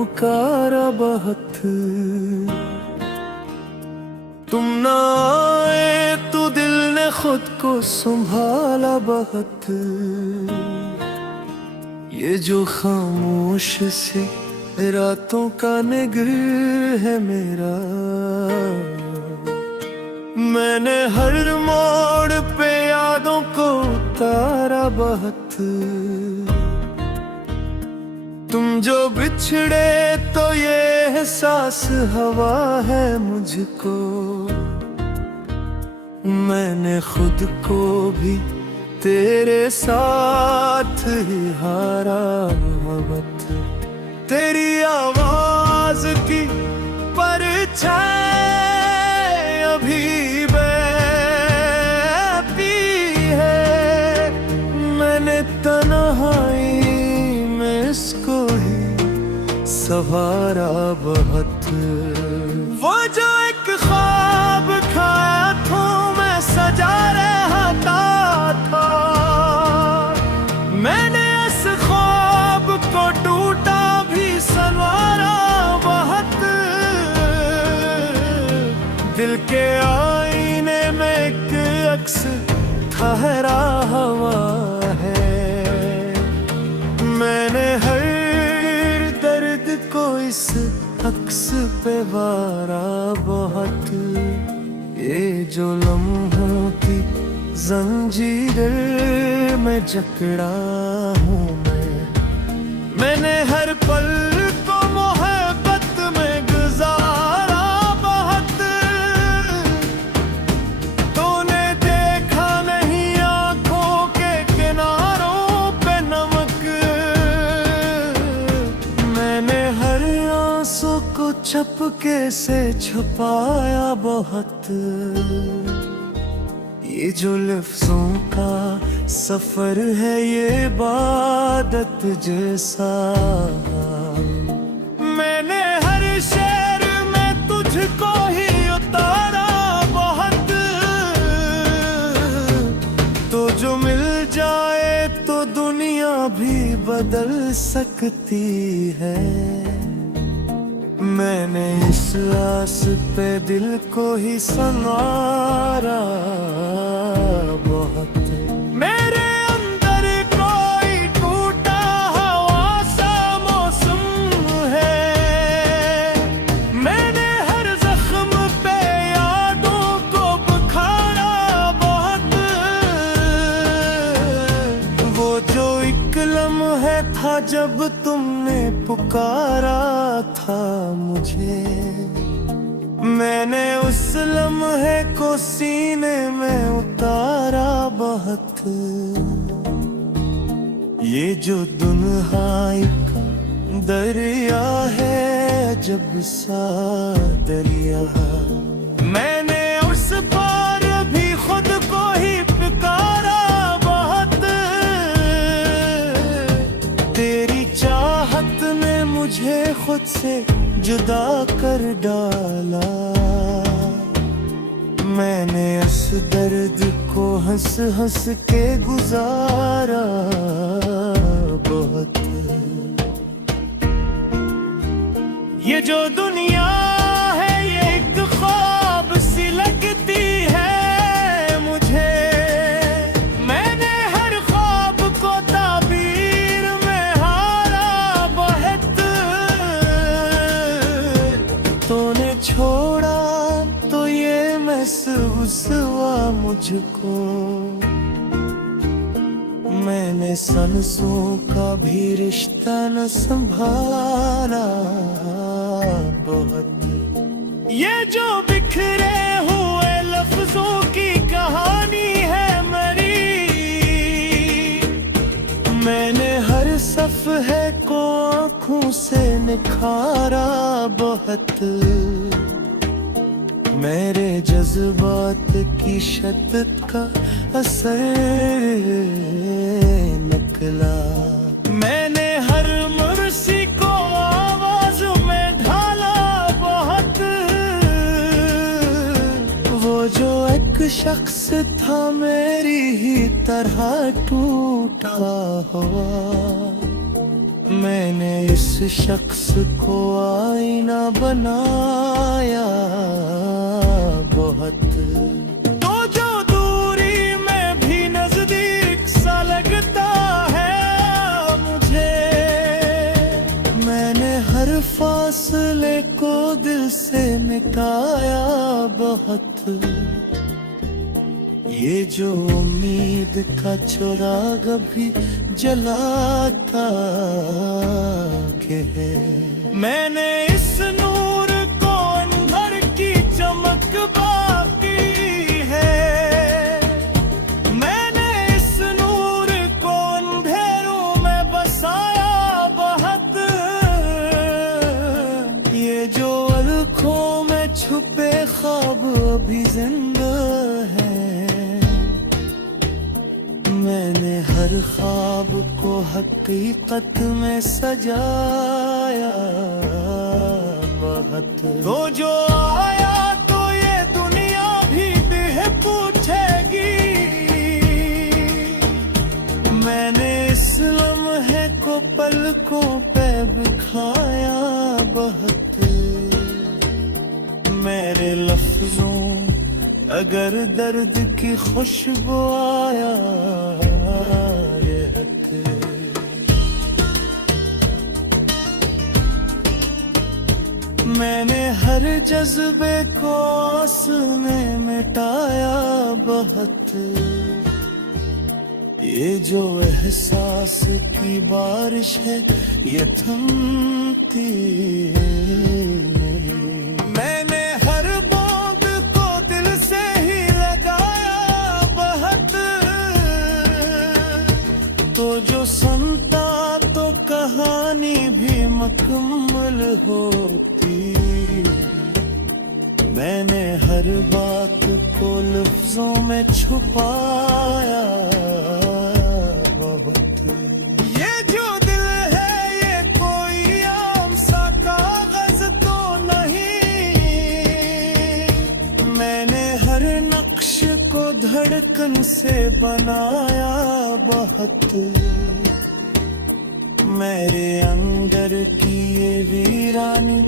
पुकारा बहुत, तुम ना आए तो दिल ने खुद को संभाला बहुत। ये जो खामोश सी रातों का निगर है मेरा, मैंने हर मोड़ पे यादों को उतारा बहुत। तुम जो बिछड़े तो ये एहसास हवा है मुझको, मैंने खुद को भी तेरे साथ ही हारा बहुत। तेरी आवाज की परछाई अभी बेपी है, मैंने तन्हाई में इसको ही सवारा बहुत। वो जो एक ख्वाब खाया था मैं सजा रहता था, मैंने इस ख्वाब को टूटा भी संवारा बहुत। दिल के आईने में एक अक्स ठहरा हुआ है, मैंने हर दर्द को इस अक्स पे वारा बहुत। ये जो लम्हों की जंजीर में जकड़ा हूँ मैंने हर पल को मोहब्बत में गुजारा बहुत। तूने देखा नहीं आंखों के किनारों पे नमक, मैंने हर आंसू को चपके से छुपाया बहुत। ये जो लफ्जों का सफर है ये इबादत जैसा, मैंने हर शेर में तुझको ही उतारा बहुत। तो जो मिल जाए तो दुनिया भी बदल सकती है, मैंने इस आस पे दिल को ही संवारा बहुत। मेरे अंदर कोई टूटा हुआ सा मौसम है, मैंने हर जख्म पे यादों को बुखारा बहुत। वो जो एक लम्हा था जब तुमने पुकारा था मुझे, मैंने उस लम्हे को सीने में उतारा बहुत। ये जो दुनिया एक दरिया है जब सा दरिया, मैंने उस पार भी खुद को ही पुकारा बहुत। तेरी चाहत ने मुझे खुद से जुदा कर डाला, मैंने इस दर्द को हंस हंस के गुजारा बहुत। ये जो दुनिया है ये एक ख्वाब सी लगती है मुझे, मैंने हर ख्वाब को ताबीर में हारा बहुत। तूने छोड़ा तो ये महसूस हुआ मुझको, मैंने सांसों का भी रिश्ता न संभाला बहुत। ये जो बिखरे हुए लफ्जों की कहानी है मेरी, मैंने हर सफ़हे को आँखों से निखारा बहुत। मेरे जज्बात की शिद्दत का असर निकला, मैंने हर मुर्सी को आवाज में ढाला बहुत। वो जो एक शख्स था मेरी ही तरह टूटा हुआ, मैंने इस शख्स उसको आईना बनाया बहुत। तो जो दूरी में भी नजदीक सा लगता है मुझे, मैंने हर फासले को दिल से मिटाया बहुत। ये जो उम्मीद का चिराग भी जलाता है, मैंने इस नूर को अंधर की चमक बाकी है। मैंने इस नूर को अंधेरों में बसाया बहुत। ये जो अलखों में छुपे ख्वाब अभी जिंदा है, मैंने हर ख्वाब को हकीकत में सजाया बहुत। तो जो आया तो ये दुनिया भी पूछेगी, मैंने इस लम्हे को पलकों पे बिखाया बहुत। मेरे लफ्जों अगर दर्द की खुशबू आया रहते, मैंने हर जज्बे को आंसू में मिटाया बहुत। ये जो एहसास की बारिश है ये थमती नहीं। मैंने हर बूंद को दिल से ही लगाया बहुत। तो जो सुनता तो कहानी भी मुकम्मल होती। मैंने हर बात को लफ्जों में छुपाया बहुत। ये जो दिल है ये कोई आम सा कागज तो नहीं, मैंने हर नक्श को धड़कन से बनाया बहुत। मेरे अंदर की ये वीरानी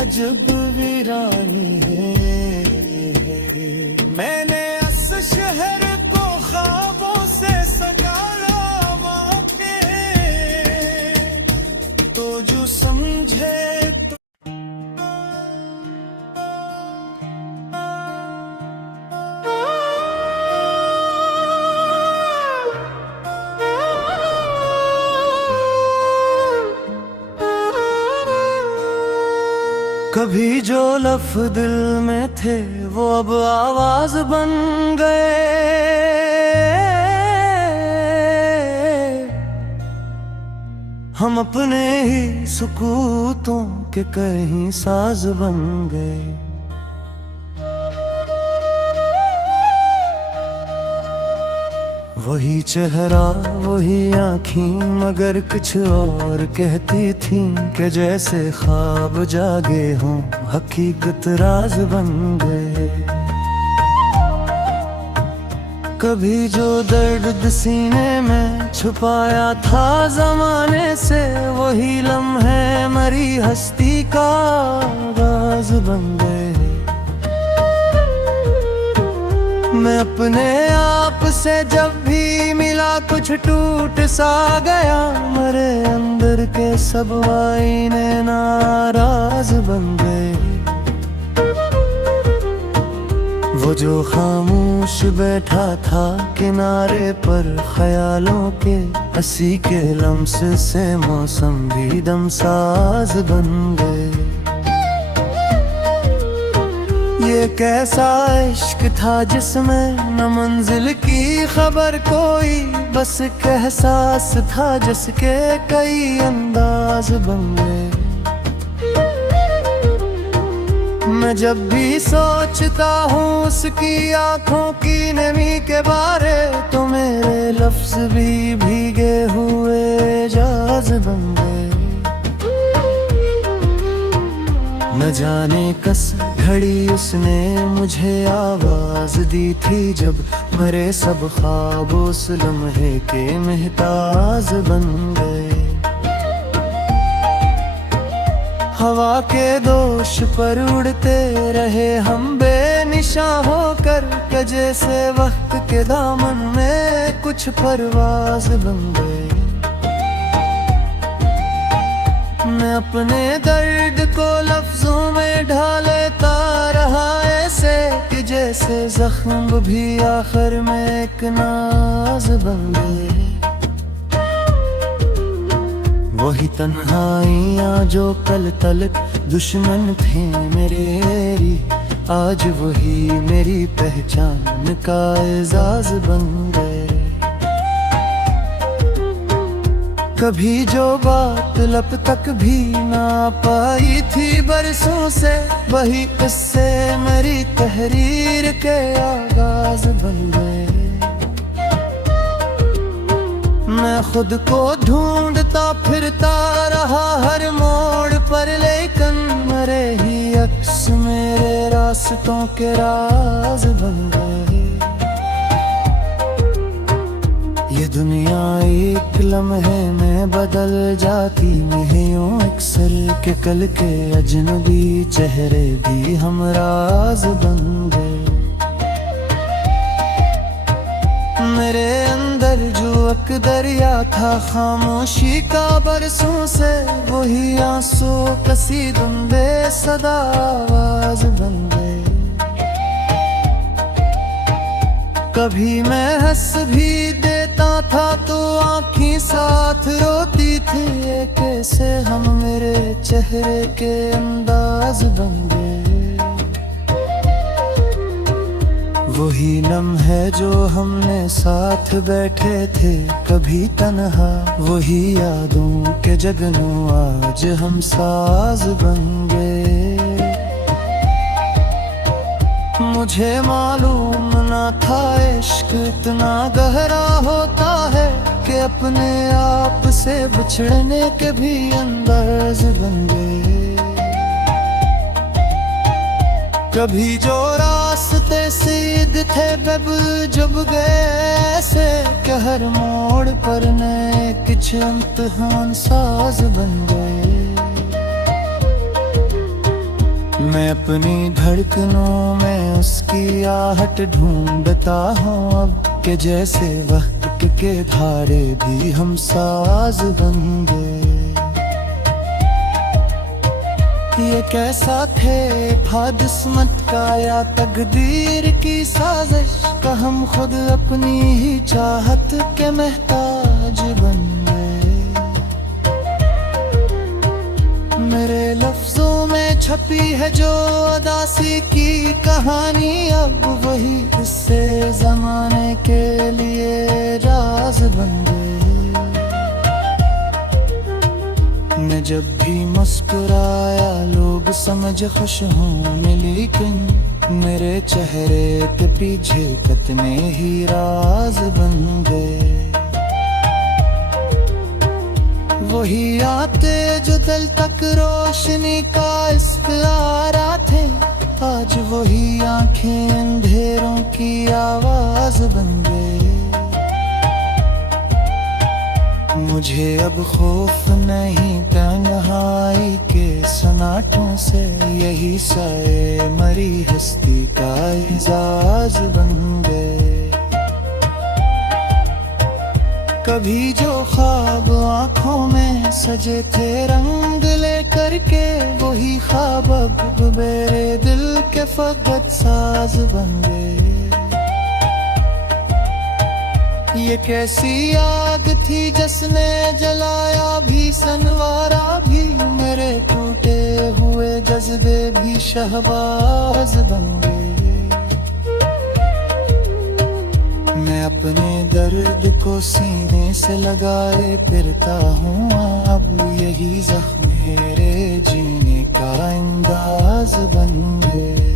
अजब वीरानी है। मैंने इस शहर को ख्वाबों से सजाया वहाँ पे, तो जो समझे कभी जो लफ्ज़ दिल में थे वो अब आवाज बन गए। हम अपने ही सुकूतों के कहीं साज बन गए। वही चेहरा वही आँखें मगर कुछ और कहती थी कि जैसे ख्वाब जागे हों हकीकत राज बन गए। कभी जो दर्द सीने में छुपाया था जमाने से वही लम्हे मरी हस्ती का आगाज बन गए। मैं अपने आप से जब भी मिला कुछ टूट सा गया। मेरे अंदर के सब आईने नाराज बन गए। वो जो खामोश बैठा था किनारे पर ख्यालों के हंसी के लम्स से मौसम भी दमसाज बन गए। ये कैसा इश्क था जिसमें न मंजिल की खबर कोई, बस एक एहसास था जिसके कई अंदाज बन गए। मैं जब भी सोचता हूँ उसकी आंखों की नमी के बारे, तो मेरे लफ्ज भी भीगे हुए जाज बन गए। न जाने कस घड़ी उसने मुझे आवाज दी थी जब मेरे सब ख्वाब उस लम्हे के महताज बन गए। हवा के दोष पर उड़ते रहे हम बेनिशा होकर के, जैसे वक्त के दामन में कुछ परवाज बन गए। मैं अपने दर्द को लफ्जों में ढालता रहा ऐसे कि जैसे जख्म भी आखिर में एक नाज बन गए। वही तन्हाइयाँ जो कल तलक दुश्मन थे मेरी, आज वही मेरी पहचान का एजाज बन गए। कभी जो बात लब तक भी ना पाई थी बरसों से, वही किस्से मेरी तहरीर के आगाज बन गए। मैं खुद को ढूंढता फिरता रहा हर मोड़ पर, लेकिन मरे ही अक्स मेरे रास्तों के राज बन गए। ये दुनिया एक लम्हे में बदल जाती है यूं अक्सर के, कल के अजनबी चेहरे भी हमराज बन गए। मेरे अंदर जो एक दरिया था खामोशी का बरसों से, वही आंसू कसीदुम बेसदा आवाज बन गए। कभी मैं हंस भी देता था तो आँखें साथ रोती थी, ये कैसे हम मेरे चेहरे के अंदाज बन गए। वही लम्हे जो हमने साथ बैठे थे कभी तन्हा, वही यादों के जगनों आज हम साज बन गए। मुझे मालूम न था इश्क इतना गहरा होता है कि अपने आप से बिछड़ने के भी अंदाज बन गए। कभी जो रास्ते सीध थे बब जब गए ऐसे कि हर मोड़ पर नए कुछ इम्तिहान साज बन गए। मैं अपनी धड़कनों में उसकी आहट ढूंढता हूँ अब, के जैसे वक्त के धारे भी हम साज बन गए। ये कैसा थे किस्मत का या तकदीर की साजिश का, हम खुद अपनी ही चाहत के महताज बन गए। मेरे लफ्जों में छपी है जो अदासी की कहानी, अब वही किस्से जमाने के लिए राज बन गए। मैं जब भी मुस्कुराया लोग समझ खुश होने, लेकिन मेरे चेहरे के पीछे कितने ही राज बन गए। वही आते जो दिल तक रोशनी का इस्तारा थे, आज वही आंखें अंधेरों की आवाज बन गए। मुझे अब खौफ नहीं तन्हाई के सन्नाटों से, यही साए मरी हस्ती का एजाज बन गए। कभी जो ख्वाब आँखों में सजे थे रंग लेकर के, वही ख्वाब अब मेरे दिल के फकत साज बन गए। ये कैसी आग थी जिसने जलाया भी संवारा भी, मेरे टूटे हुए जज्बे भी शहबाज बन गए। मैं अपने दर्द को सीने से लगाए फिरता हूँ, अब यही जख्म मेरे जीने का अंदाज बन गए।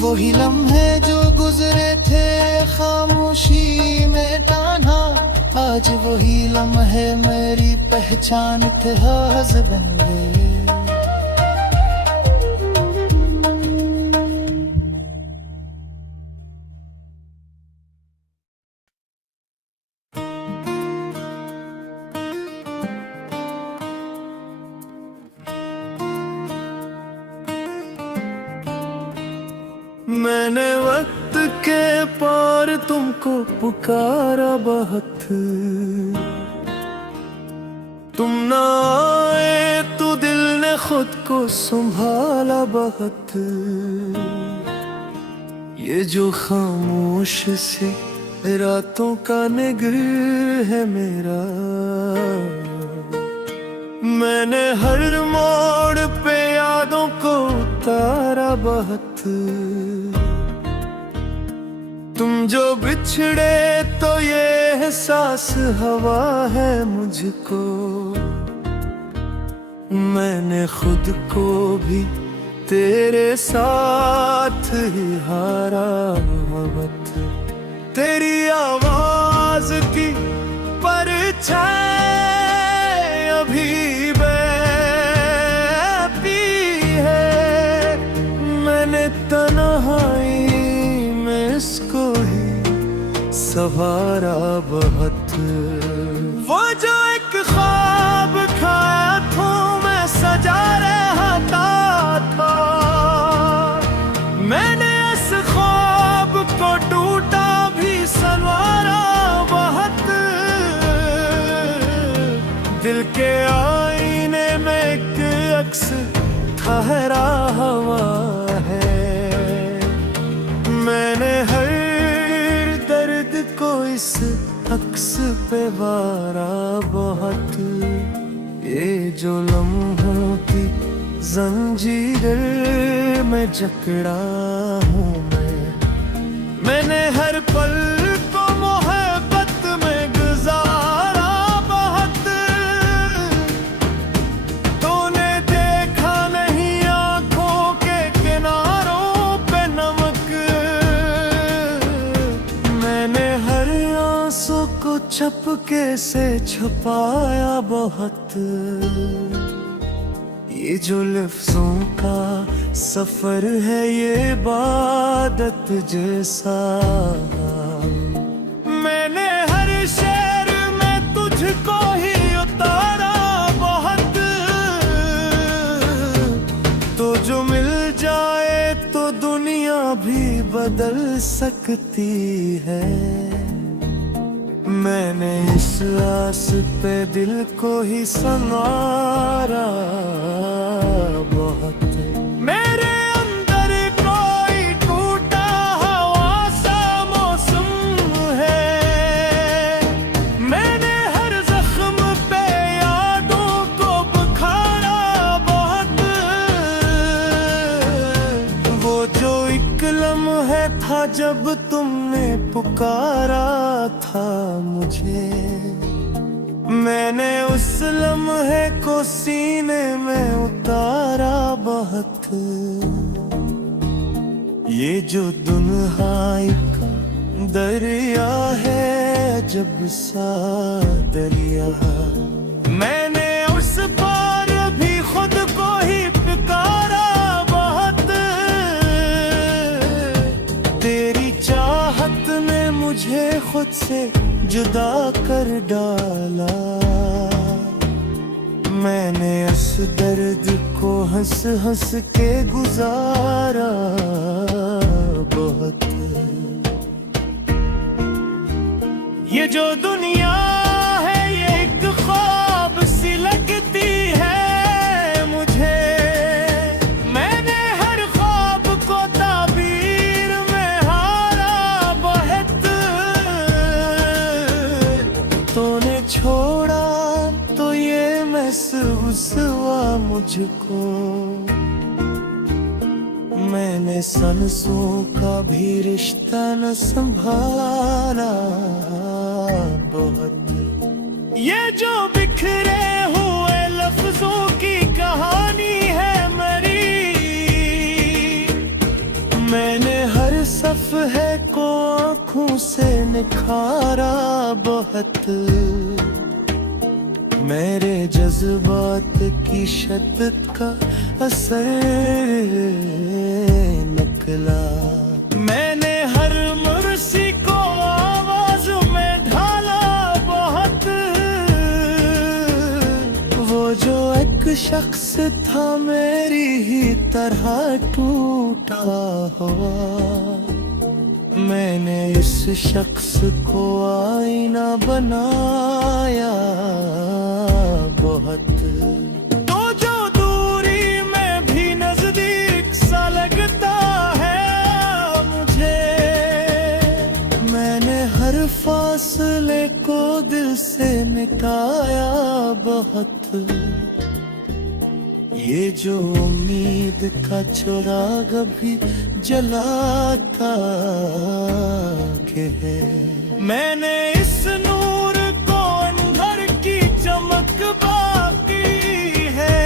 वही लम्हे जो गुजरे थे खामोशी में तान्हा, आज वही लम्हे मेरी पहचान इतिहास बन गए। मैंने वक्त के पार तुमको पुकारा बहुत, तुम ना आए तो दिल ने खुद को संभाला बहुत। ये जो खामोश सी रातों का निगर है मेरा, मैंने हर मोड़ पे यादों को उतारा बहुत। तुम जो बिछड़े तो ये एहसास हवा है मुझको, मैंने खुद को भी तेरे साथ ही हारा बहुत। तेरी आवाज की परछाई अभी बैठी है, मैंने तन्हाई में इसको ही सवारा बहुत। वो जो एक ख्वाब खाया था मैं सजा रहता था, मैंने इस ख्वाब को टूटा भी संवारा बहुत। दिल के आईने में एक अक्स ठहरा हुआ है, मैंने हर दर्द को इस अक्स पे वारा बहुत। ये जो लम्हों की जंजीर में जकड़ा हूँ मैंने हर पल को मोहब्बत में गुजारा बहुत। तूने देखा नहीं आंखों के किनारों पे नमक, मैंने हर आंसू को चपके से छुपाया बहुत। ये जो लफ्जों का सफर है ये इबादत जैसा, मैंने हर शेर में तुझको ही उतारा बहुत। तो जो मिल जाए तो दुनिया भी बदल सकती है, मैंने इस आस पे दिल को ही संवारा बहुत। मेरे अंदर कोई टूटा हुआ सा मौसम है, मैंने हर जख्म पे यादों को बुखारा बहुत। वो जो एक लम्हा था जब तुमने पुकारा था मुझे, मैंने उस लम्हे को सीने में उतारा बहुत। ये जो दुनिया का दरिया है जब सा दरिया, मैंने उस पार भी खुद को ही पुकारा बहुत। तेरी चाहत ने मुझे खुद से जुदा कर डाला, मैंने इस दर्द को हंस हंस के गुजारा बहुत। ये जो दुनिया है ये एक ख्वाब सी लगती है मुझे, मैंने हर ख्वाब को ताबीर में हारा बहुत। तूने छोड़ा तो ये महसूस हुआ मुझको, मैंने सांसों का भी रिश्ता न संभाला बहुत। ये जो बिखरे हुए लफ्जों की कहानी है मेरी, मैंने हर सफ़हे को आँखों से निखारा बहुत। मेरे जज्बात की शिद्दत का असर निकला, मैंने हर मुर्सी को आवाज में ढाला बहुत। वो जो एक शख्स था मेरी ही तरह टूटा हुआ, मैंने इस शख्स को आईना बनाया बहुत। तो जो दूरी में भी नजदीक सा लगता है मुझे, मैंने हर फासले को दिल से मिटाया बहुत। ये जो उम्मीद का चिराग भी जलाता के है, मैंने इस नूर को अंधर की चमक बाकी है,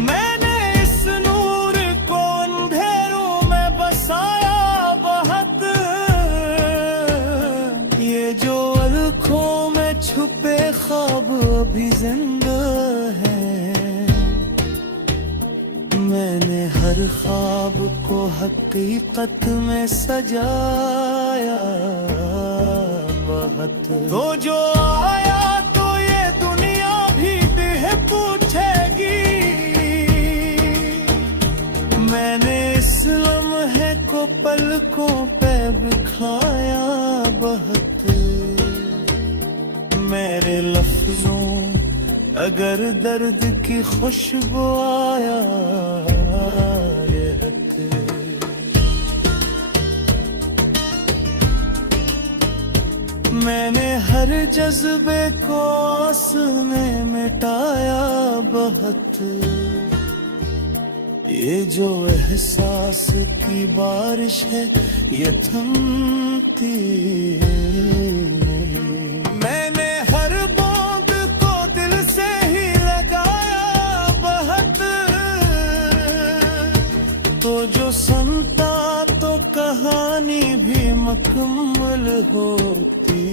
मैंने इस नूर को अंधेरों में बसाया बहुत। ये जो अलखों में छुपे ख्वाब अभी जिंदा है, मैंने हर ख्वाब को हकीकत में सजाया बहुत। तो जो आया तो ये दुनिया भी देह पूछेगी, मैंने इस लम्हे को पलकों पे बिखाया बहुत। मेरे लफ्जों अगर दर्द की खुशबू आया रहते, मैंने हर जज्बे को आंसू में मिटाया बहुत। ये जो एहसास की बारिश है ये थमती, मैंने हर बूंद को दिल से ही लगाया बहुत। तो जो सुनता तो कहानी भी मुकम्मल होती,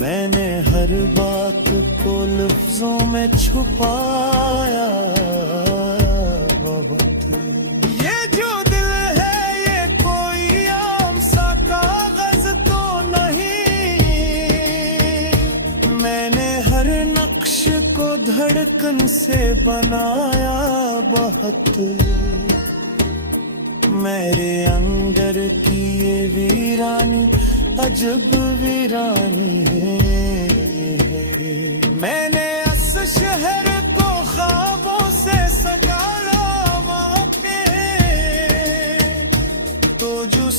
मैंने हर बात को लफ्जों में छुपाया बहुत। ये जो दिल है ये कोई आम सा कागज तो नहीं, मैंने हर नक्श को धड़कन से बनाया बहुत। मेरे अंदर की ये वीरानी अजब वीरानी है, मैंने इस शहर को ख्वाबों से सजाया वहाँ पे। तो जो